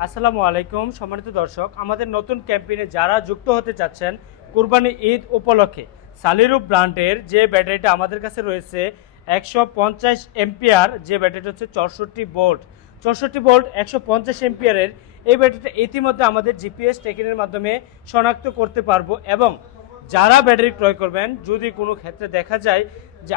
আসসালামু আলাইকুম সম্মানিত দর্শক, আমাদের নতুন ক্যাম্পেইনে যারা যুক্ত হতে চাচ্ছেন কুরবানি ঈদ উপলক্ষে সালিরুপ ব্র্যান্ডের যে ব্যাটারিটা আমাদের কাছে রয়েছে 150 এম্পিয়ার, যে ব্যাটারিটা হচ্ছে 64 ভোল্ট 150 এম্পিয়ারের এই ব্যাটারিটা ইতিমধ্যে আমাদের জিপিএস ট্র্যাকিংয়ের মাধ্যমে শনাক্ত করতে পারবো। এবং যারা ব্যাটারি ক্রয় করবেন, যদি কোনো ক্ষেত্রে দেখা যায় যে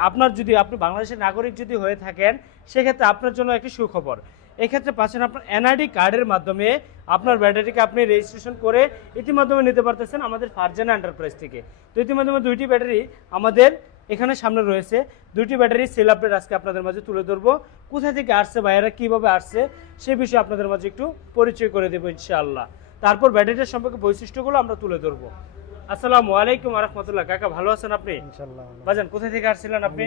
আপনি বাংলাদেশের নাগরিক যদি হয়ে থাকেন, সেক্ষেত্রে আপনার জন্য একটি সুখবর। এক্ষেত্রে পাচ্ছেন আপনার এনআইডি কার্ডের মাধ্যমে আপনার ব্যাটারিকে আপনি রেজিস্ট্রেশন করে ইতিমধ্যে নিতে পারতেছেন আমাদের ফারজানা এন্টারপ্রাইজ থেকে। তো ইতিমধ্যে দুইটি ব্যাটারি আমাদের এখানে সামনে রয়েছে, দুইটি ব্যাটারি সেল আপডেট আজকে আপনাদের মাঝে তুলে ধরবো। কোথা থেকে আসছে, ভাইয়েরা কীভাবে আসছে সে বিষয়ে আপনাদের মাঝে একটু পরিচয় করে দেবো ইনশাআল্লাহ। তারপর ব্যাটারিটার সম্পর্কে বৈশিষ্ট্যগুলো আমরা তুলে ধরবো। আসসালামু আলাইকুম ওয়া রাহমাতুল্লাহ। কাকা ভালো আছেন আপনি? ইনশাআল্লাহ। বাজান কোথা থেকে আসছিলেন আপনি?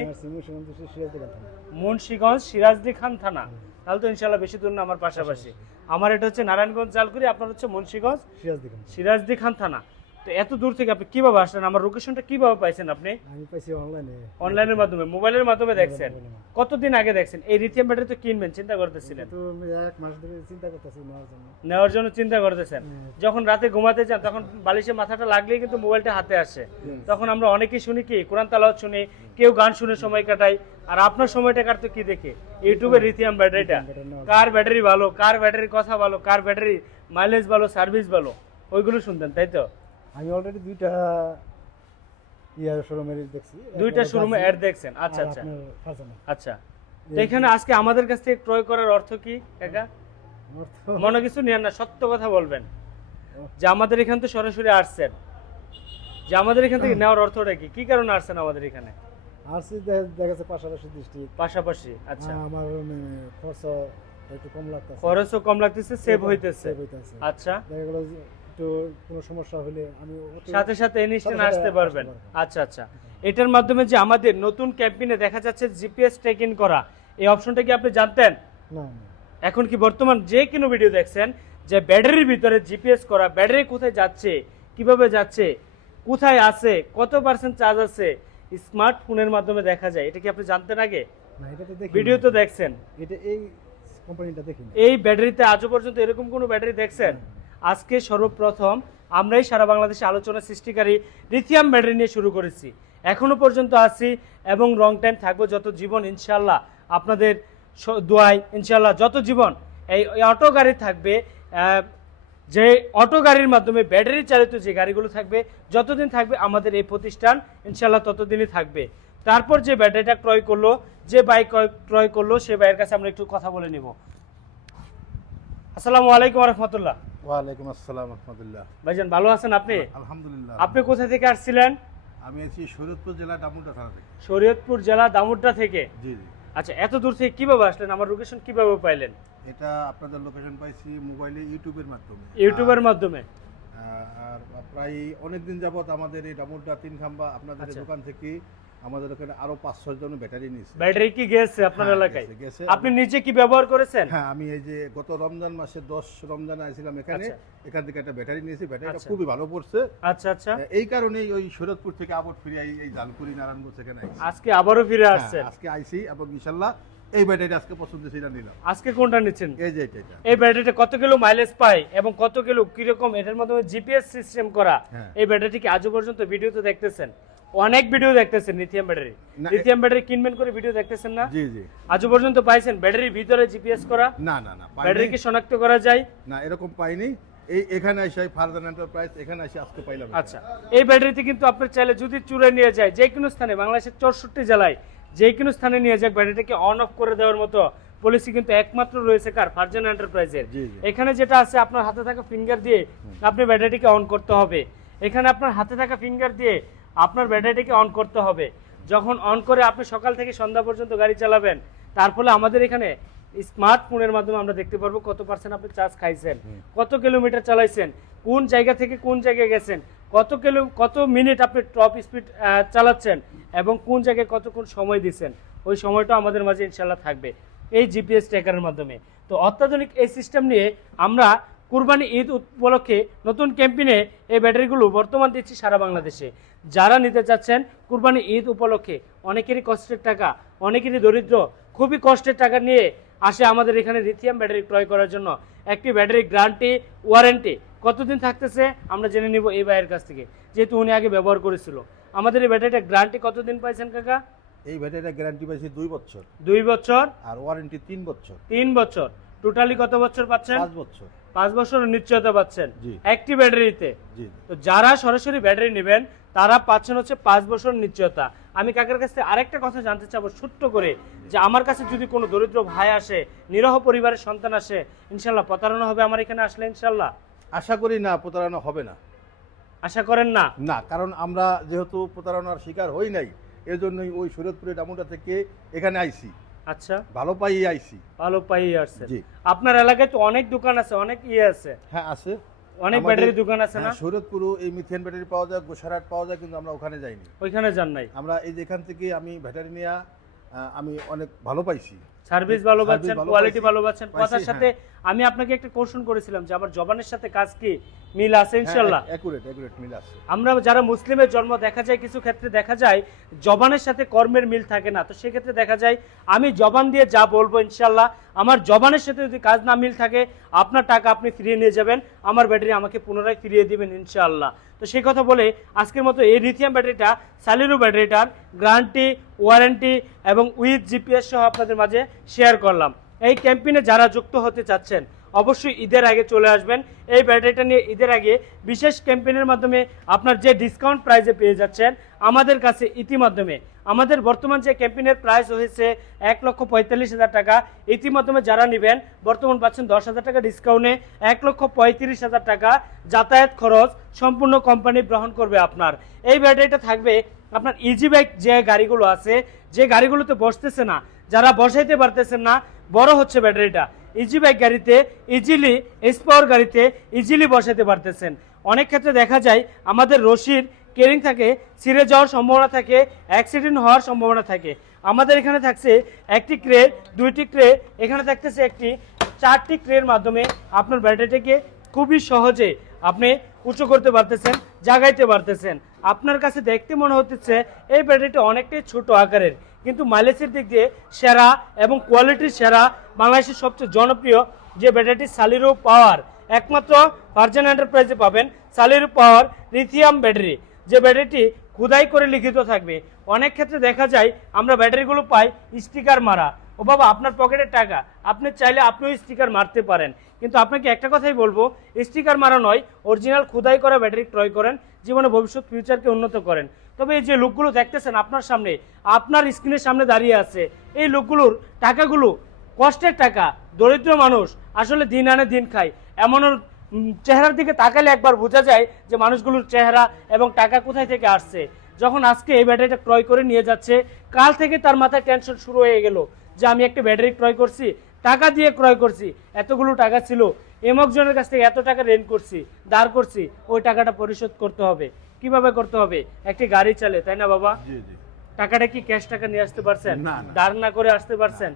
সিরাজদিখান থানা। মুন্সিগঞ্জ সিরাজদি খান থানা। তাহলে তো ইনশাআল্লাহ বেশি দূর না, আমার পাশাপাশি। আমার এটা হচ্ছে নারায়ণগঞ্জ জালকুড়ি, আপনার হচ্ছে মুন্সিগঞ্জ সিরাজদি খান থানা। তো এত দূর থেকে আপনি কিভাবে আসলেন? আমার লোকেশনটা কিভাবে পাইছেন আপনি? আমি পাইছি অনলাইনের মাধ্যমে, মোবাইলের মাধ্যমে দেখছেন? কতদিন আগে দেখছেন? এই লিথিয়াম ব্যাটারি তো কিনবেন চিন্তা করতেছিলেন? তো এক মাস ধরে চিন্তা করতেছি নেওয়ার জন্য চিন্তা করতেছেন। যখন রাতে ঘুমাতে যান তখন বালিশে মাথাটা লাগলেই কিন্তু মোবাইলটা হাতে আসে। তখন আমরা অনেকেই শুনি কি কোরআন তেলাওয়াত শুনি, কেউ গান শুনে সময় কাটাই। আর আপনার সময়টা কাটতো কি দেখে? ইউটিউবে লিথিয়াম ব্যাটারিটা কার ব্যাটারি ভালো, কার ব্যাটারির কথা ভালো, কার ব্যাটারি মাইলেজ ভালো, সার্ভিস ভালো, ওইগুলো শুনতেন, তাই তো? আমি অলরেডি দুইটা শোরুমে দেখছি, দুইটা শোরুমে অ্যাড দেখছেন। আচ্ছা আচ্ছা আচ্ছা। তো এখানে আজকে আমাদের কাছ থেকে ক্রয় করার অর্থ কি কাকা? মনে কিছু নিয়েন না, সত্য কথা বলবেন। যে আমাদের এখান থেকে সরাসরি আসছেন, যে আমাদের এখান থেকে নেওয়ার অর্থটা কি? কি কারণে আসছেন আমাদের এখানে? আসছি দেখাচ্ছে পাশাপাশি ডিস্ট্রিক্ট, পাশাপাশি। আচ্ছা, আমার খরচ একটু কম লাগতেছে, খরচও কম লাগতেছে, সেভ হইতেছে। আচ্ছা, দেখা গেল একটু কোনো সমস্যা হলে আমি সাথে সাথে ইনস্ট্যান্ট আসতে পারবেন। আচ্ছা আচ্ছা। এটার মাধ্যমে যে আমাদের নতুন ক্যাম্পেইনে দেখা যাচ্ছে জিপিএস ট্র্যাকিং করা, এই অপশনটা কি আপনি জানতেন? না। এখন কি বর্তমান যে কোনো ভিডিও দেখছেন যে ব্যাটারির ভিতরে জিপিএস করা, ব্যাটারি কোথায় যাচ্ছে, কিভাবে যাচ্ছে, কোথায় আছে, কত পার্সেন্ট চার্জ আছে, স্মার্টফোনের মাধ্যমে দেখা যায়। এটা কি আপনি জানতেন আগে? না, এটা তো দেখি, ভিডিও তো দেখছেন। এটা এই কোম্পানিটা দেখি। এই ব্যাটারিতে আজও পর্যন্ত এরকম কোনো ব্যাটারি দেখছেন? আজকে সর্বপ্রথম আমরাই সারা বাংলাদেশে আলোচনা সৃষ্টিকারী লিথিয়াম ব্যাটারি নিয়ে শুরু করেছি। এখনো পর্যন্ত আছি এবং লং টাইম থাকবো যত জীবন ইনশাআল্লাহ, আপনাদের দোয়ায় ইনশাআল্লাহ যত জীবন এই অটো গাড়ি থাকবে, যে অটো গাড়ির মাধ্যমে ব্যাটারি চালিত যে গাড়িগুলো থাকবে, যতদিন থাকবে আমাদের এই প্রতিষ্ঠান ইনশাআল্লাহ ততদিনই থাকবে। তারপর যে ব্যাটারিটা ক্রয় করলো, যে বাইক ক্রয় করলো, সে বাইয়ের কাছে আমরা একটু কথা বলে নিব। আসসালামু আলাইকুম ওয়া রাহমাতুল্লাহ। ওয়ালাইকুম আসসালাম রাহমাতুল্লাহ। ভাইজান ভালো আছেন আপনি? আলহামদুলিল্লাহ। আপনি কোথা থেকে আসছিলেন? আমি আছি শরীয়তপুর জেলা দামুড়া থানা থেকে। শরীয়তপুর জেলা দামুড়া থেকে? জি জি। আচ্ছা, এত দূর থেকে কিভাবে আসলেন? আমার লোকেশন কিভাবে পাইলেন? এটা আপনাদের লোকেশন পাইছি মোবাইলে, ইউটিউবের মাধ্যমে। ইউটিউবের মাধ্যমে? আর প্রায় অনেক দিন যাবত আমাদের এই দামুড়া তিন খাম্বা আপনাদের দোকান থেকে আমাদের ওখানে আরো 5-6 জন ব্যাটারি নিয়েছে। ব্যাটারি কি গেছে আপনার এলাকায়? আপনি নিজে কি ব্যবহার করেছেন? হ্যাঁ, আমি এই যে গত রমজান মাসে 10 রমজানে আইছিলাম এখানে, এখান থেকে একটা ব্যাটারি নিয়েছি। ব্যাটারিটা খুবই ভালো পড়ছে। আচ্ছা আচ্ছা। এই কারণেই ওই শরীয়তপুর থেকে আবার ফিরে এই জালকুড়ি নারায়ণগঞ্জ এখানে আইছি। আজকে আবারও ফিরে আসছেন? আজকে আইছি এবং ইনশাআল্লাহ এই ব্যাটারি আজকে পছন্দ সেটা নিলাম। আজকে কোনটা নিচ্ছেন? এই যে এটা। এই ব্যাটারিটা কত কিলো মাইলেজ পায় এবং কত কিলো কিরকম, এটার মাধ্যমে জিপিএস সিস্টেম করা এই ব্যাটারিটি কি আজও পর্যন্ত ভিডিও তো দেখতেছেন? অনেক ভিডিও দেখতেছেন লিথিয়াম ব্যাটারি। লিথিয়াম ব্যাটারি কিনবেন করে ভিডিও দেখতেছেন না? জি জি। আজও পর্যন্ত পাইছেন ব্যাটারির ভিতরে জিপিএস করা? না না না, ব্যাটারি কি শনাক্ত করা যায়? না, এরকম পাইনি। এখানে এসে ফারজানা এন্টারপ্রাইজ এখানে এসে আজকে পাইলাম। আচ্ছা, এই ব্যাটারিতে কিন্তু আপনার চাইলে যদি চুরে নিয়ে যায় যে কোনো স্থানে, বাংলাদেশের 64 জেলায় যে কোনো স্থানে নিয়ে যাক, ব্যাটারিটাকে অন অফ করে দেওয়ার মতো পলিসি কিন্তু একমাত্র রয়েছে কার? ফারজানা এন্টারপ্রাইজের। এখানে যেটা আছে, আপনার হাতে থাকা ফিঙ্গার দিয়ে আপনি ব্যাটারিটিকে অন করতে হবে। এখানে আপনার হাতে থাকা ফিঙ্গার দিয়ে আপনার ব্যাটারিটিকে অন করতে হবে। যখন অন করে আপনি সকাল থেকে সন্ধ্যা পর্যন্ত গাড়ি চালাবেন, তার ফলে আমাদের এখানে স্মার্টফোনের মাধ্যমে আমরা দেখতে পারবো কত পার্সেন্ট আপনি চার্জ খাইছেন, কত কিলোমিটার চালাইছেন, কোন জায়গা থেকে কোন জায়গায় গেছেন, কত মিনিট আপনি টপ স্পিড চালাচ্ছেন এবং কোন জায়গায় কতক্ষণ সময় দিচ্ছেন, ওই সময়টা আমাদের মাঝে ইনশাল্লাহ থাকবে এই জিপিএস ট্র্যাকারের মাধ্যমে। তো অত্যাধুনিক এই সিস্টেম নিয়ে আমরা কুরবানি ঈদ উপলক্ষে নতুন ক্যাম্পেইনে এই ব্যাটারিগুলো বর্তমান দিচ্ছি সারা বাংলাদেশে। যারা নিতে চাচ্ছেন কুরবানি ঈদ উপলক্ষে, অনেকেরই কষ্টের টাকা, অনেকেরই দরিদ্র, খুবই কষ্টের টাকা নিয়ে আসে আমাদের এখানে লিথিয়াম ব্যাটারি ক্রয় করার জন্য, একটি ব্যাটারি গ্যারান্টি ওয়ারেন্টি কতদিন থাকতেছে আমরা জেনে নিব এই ভাইয়ের কাছ থেকে, যেহেতু উনি আগে ব্যবহার করেছিল। আমাদের এই ব্যাটারিটা গ্যারান্টি কতদিন পাইছেন কাকা? এই ব্যাটারিটা গ্যারান্টি পাইছি 2 বছর, 2 বছর, আর ওয়ারেন্টি 3 বছর। 3 বছর, টোটালি কত বছর পাচ্ছেন? 5 বছর। 5 বছরের নিশ্চয়তা পাচ্ছেন জি। একটি ব্যাটারিতে। জি। তো যারা সরাসরি ব্যাটারি নেবেন তারা পাচ্ছেন হচ্ছে 5 বছর নিশ্চয়তা। আমি কাকার কাছে আরেকটা কথা জানতে চাবো ছোট্ট করে, যে আমার কাছে যদি কোনো দরিদ্র ভাই আসে, নিরহ পরিবারের সন্তান আসে, ইনশাল্লাহ প্রতারণা হবে আমার এখানে আসলে? ইনশাল্লাহ আশা করি না, প্রতারণা হবে না। আশা করেন না? না, কারণ আমরা যেহেতু প্রতারণার শিকার হই নাই, এজন্যই ওই শরীয়তপুরের ডামুডা থেকে এখানে আইছি। আচ্ছা, ভালো পাই আইছি। ভালো পাই আসছে। জি। আপনার এলাকায় তো অনেক দোকান আছে, অনেক আছে, হ্যাঁ আছে, অনেক আমাদের- ব্যাটারি দোকান আছে না? হ্যাঁ, শরীয়তপুরও এই মিথেন ব্যাটারি পাওয়া যায়, গোসারাট পাওয়া যায়, কিন্তু আমরা ওখানে যাইনি। ওইখানে যান নাই? আমরা এই যে এখান থেকে আমি ব্যাটারি নিয়ে আমি অনেক ভালো পাইছি। সার্ভিস ভালো পাচ্ছেন, ভালো কোয়ালিটি পাইছি, ভালো পাচ্ছেন। পাইছি, কথার সাথে আমি আপনাকে একটা কোশ্চেন করেছিলাম যে আমার জবানের সাথে কাজ কি মিল আছে? ইনশাল্লাহ একুরেট মিল আছে। আমরা যারা মুসলিমের জন্ম, দেখা যায় কিছু ক্ষেত্রে দেখা যায় জবানের সাথে কর্মের মিল থাকে না, তো সেক্ষেত্রে দেখা যায় আমি জবান দিয়ে যা বলবো ইনশাল্লাহ আমার জবানের সাথে যদি কাজ না মিল থাকে, আপনার টাকা আপনি ফিরিয়ে নিয়ে যাবেন, আমার ব্যাটারি আমাকে পুনরায় ফিরিয়ে দিবেন ইনশাল্লাহ। তো সেই কথা বলে আজকের মতো এই লিথিয়াম ব্যাটারিটা, সালিরু ব্যাটারিটার গ্যারান্টি, ওয়ারেন্টি এবং উইথ জিপিএস সহ আপনাদের মাঝে শেয়ার করলাম। এই ক্যাম্পেইনে যারা যুক্ত হতে চাচ্ছেন অবশ্যই ঈদের আগে চলে আসবেন। এই ব্যাটারিটা নিয়ে ঈদের আগে বিশেষ ক্যাম্পেইনের মাধ্যমে আপনার যে ডিসকাউন্ট প্রাইসে পেয়ে যাচ্ছেন আমাদের কাছে ইতিমাধ্যমে। আমাদের বর্তমান যে ক্যাম্পেইনের প্রাইস হয়েছে 1,45,000 টাকা, ইতিমাধ্যমে যারা নেবেন বর্তমান পাচ্ছেন 10,000 টাকা ডিসকাউন্টে 1,35,000 টাকা যাতায়াত খরচ সম্পূর্ণ কোম্পানি গ্রহণ করবে আপনার। এই ব্যাটারিটা থাকবে আপনার ইজি বাইক যে গাড়িগুলো আছে, যে গাড়িগুলোতে বসতেছে না, যারা বসাইতে পারতেছেন না, বড় হচ্ছে ব্যাটারিটা, ইজি বাইক গাড়িতে ইজিলি, এস পাওয়ার গাড়িতে ইজিলি বসাতে পারতেছেন। অনেক ক্ষেত্রে দেখা যায় আমাদের রশির কেরিং থাকে, ছিঁড়ে যাওয়ার সম্ভাবনা থাকে, অ্যাক্সিডেন্ট হওয়ার সম্ভাবনা থাকে। আমাদের এখানে থাকছে একটি ক্রে, 2টি ক্রে, এখানে থাকতেছে একটি 4টি ক্রের মাধ্যমে আপনার ব্যাটারিটাকে খুবই সহজে আপনি উঁচু করতে পারতেছেন, জাগাইতে পারতেছেন। আপনার কাছে দেখতে মনে হচ্ছে এই ব্যাটারিটা অনেকটাই ছোট আকারের, কিন্তু মাইলেজের দিক দিয়ে সেরা এবং কোয়ালিটির সেরা, বাংলাদেশের সবচেয়ে জনপ্রিয় যে ব্যাটারিটি সালিরু পাওয়ার, একমাত্র ভার্জিন এন্টারপ্রাইজে পাবেন সালিরু পাওয়ার লিথিয়াম ব্যাটারি, যে ব্যাটারিটি খোদাই করে লিখিত থাকবে। অনেক ক্ষেত্রে দেখা যায় আমরা ব্যাটারিগুলো পাই স্টিকার মারা। ও বাবা, আপনার পকেটের টাকা, আপনি চাইলে আপনিও স্টিকার মারতে পারেন, কিন্তু আপনাকে একটা কথাই বলবো, স্টিকার মারা নয়, অরিজিনাল খোদাই করা ব্যাটারি ক্রয় করেন, জীবনে ভবিষ্যৎ ফিউচারকে উন্নত করেন। তবে এই যে লোকগুলো দেখতেছেন আপনার সামনে, আপনার স্ক্রিনের সামনে দাঁড়িয়ে আছে, এই লোকগুলোর টাকাগুলো কষ্টের টাকা, দরিদ্র মানুষ আসলে দিন আনে দিন খায়, এমন চেহারার দিকে তাকালে একবার বোঝা যায় যে মানুষগুলোর চেহারা এবং টাকা কোথায় থেকে আসছে। যখন আজকে এই ব্যাটারিটা ক্রয় করে নিয়ে যাচ্ছে, কাল থেকে তার মাথায় টেনশন শুরু হয়ে গেল যে আমি একটা ব্যাটারি ক্রয় করছি, টাকা দিয়ে ক্রয় করছি, এতগুলো টাকা ছিল, এমকজনের কাছ থেকে এত টাকা রেন্ট করছি, দাঁড় করছি, ওই টাকাটা পরিশোধ করতে হবে। কিভাবে করতে হবে? একটি গাড়ি চালে, তাই না বাবা? জি জি। টাকাটা কি ক্যাশ টাকা নিয়ে আসতে পারছেন? না, না। দাঁড় না করে আসতে পারছেন?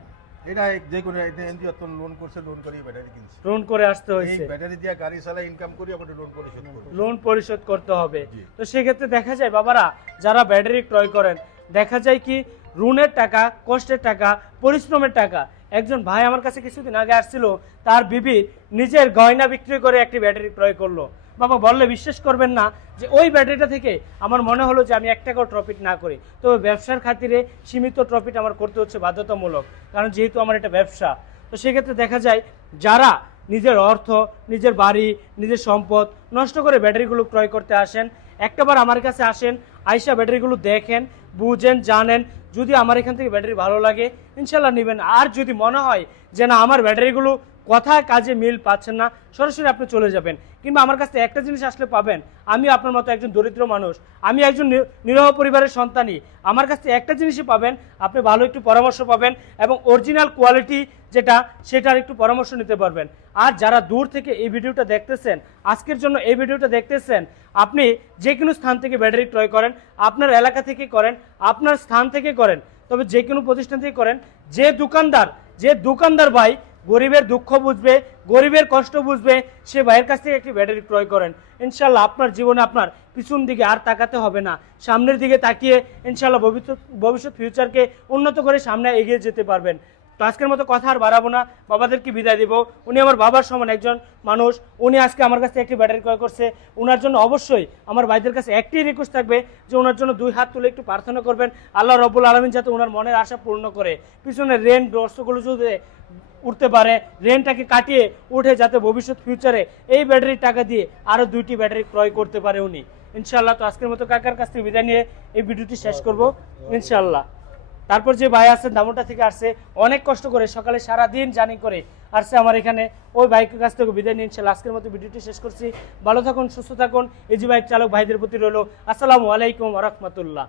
এটা যে কোনো এটা এনজিও তো লোন করছে, লোন করে ব্যাটারি কিনছে। লোন করে আসতে এই হয়েছে, ব্যাটারি দিয়ে গাড়ি চালাই ইনকাম করি, আমরা লোন পরিশোধ করি। লোন পরিশোধ করতে হবে। জি। তো সেক্ষেত্রে দেখা যায় বাবারা যারা ব্যাটারি ক্রয় করেন, দেখা যায় কি ঋণের টাকা, কষ্টের টাকা, পরিশ্রমের টাকা। একজন ভাই আমার কাছে কিছুদিন আগে আসছিল, তার বিবি নিজের গয়না বিক্রি করে একটি ব্যাটারি ক্রয় করলো। বাবা বললে বিশ্বাস করবেন না যে ওই ব্যাটারিটা থেকে আমার মনে হলো যে আমি 1 টাকাও প্রফিট না করি, তবে ব্যবসার খাতিরে সীমিত প্রফিট আমার করতে হচ্ছে বাধ্যতামূলক, কারণ যেহেতু আমার এটা ব্যবসা। তো সেক্ষেত্রে দেখা যায় যারা নিজের অর্থ, নিজের বাড়ি, নিজের সম্পদ নষ্ট করে ব্যাটারিগুলো ক্রয় করতে আসেন, একটাবার আমার কাছে আসেন, আইসা ব্যাটারিগুলো দেখেন, বুঝেন, জানেন। যদি আমার এখান থেকে ব্যাটারি ভালো লাগে ইনশাল্লাহ নেবেন। আর যদি মনে হয় যে না আমার ব্যাটারিগুলো কথায় কাজে মিল পাচ্ছেন না, সরাসরি আপনি চলে যাবেন। কিংবা আমার কাছে একটা জিনিস আসলে পাবেন, আমি আপনার মতো একজন দরিদ্র মানুষ, আমি একজন নিরহ পরিবারের সন্তানই, আমার কাছে একটা জিনিসই পাবেন, আপনি ভালো একটু পরামর্শ পাবেন এবং অরিজিনাল কোয়ালিটি যেটা সেটার একটু পরামর্শ নিতে পারবেন। আর যারা দূর থেকে এই ভিডিওটা দেখতেছেন, আজকের জন্য এই ভিডিওটা দেখতেছেন, আপনি যে কোনো স্থান থেকে ব্যাটারি ক্রয় করেন, আপনার এলাকা থেকে করেন, আপনার স্থান থেকে করেন, তবে যে কোনো প্রতিষ্ঠান থেকে করেন, যে দোকানদার ভাই গরিবের দুঃখ বুঝবে, গরিবের কষ্ট বুঝবে, সে ভাইয়ের কাছ থেকে একটি ব্যাটারি ক্রয় করেন, ইনশাল্লাহ আপনার জীবনে আপনার পিছন দিকে আর তাকাতে হবে না, সামনের দিকে তাকিয়ে ইনশাল্লাহ ভবিষ্যৎ ফিউচারকে উন্নত করে সামনে এগিয়ে যেতে পারবেন। তো আজকের মতো কথা আর বাড়াবো না, বাবাদেরকে বিদায় দিব। উনি আমার বাবার সমান একজন মানুষ, উনি আজকে আমার কাছে একটি ব্যাটারি ক্রয় করছে। ওনার জন্য অবশ্যই আমার ভাইদের কাছে একটি রিকোয়েস্ট থাকবে যে ওনার জন্য 2 হাত তুলে একটু প্রার্থনা করবেন, আল্লাহ রব্বুল আলামিন যাতে ওনার মনের আশা পূর্ণ করে, পিছনে রেন্ট দর্শকগুলো যদি উঠতে পারে, রেন্টটাকে কাটিয়ে উঠে যাতে ভবিষ্যৎ ফিউচারে এই ব্যাটারির টাকা দিয়ে আরও 2টি ব্যাটারি ক্রয় করতে পারে উনি, ইনশাআল্লাহ। তো আজকের মতো কাকার কাছ থেকে বিদায় নিয়ে এই ভিডিওটি শেষ করব ইনশাআল্লাহ। তারপর যে ভাই আছেন দামোটা থেকে আসছে, অনেক কষ্ট করে সকালে সারাদিন জার্নি করে আসছে আমার এখানে, ওই বাইকের কাছ থেকে বিদায় নিয়ে ইনশাআল্লাহ আজকের মতো ভিডিওটি শেষ করছি। ভালো থাকুন, সুস্থ থাকুন। এই যে বাইক চালক ভাইদের প্রতি রইল আসসালামু আলাইকুম ওয়া রাহমাতুল্লাহ।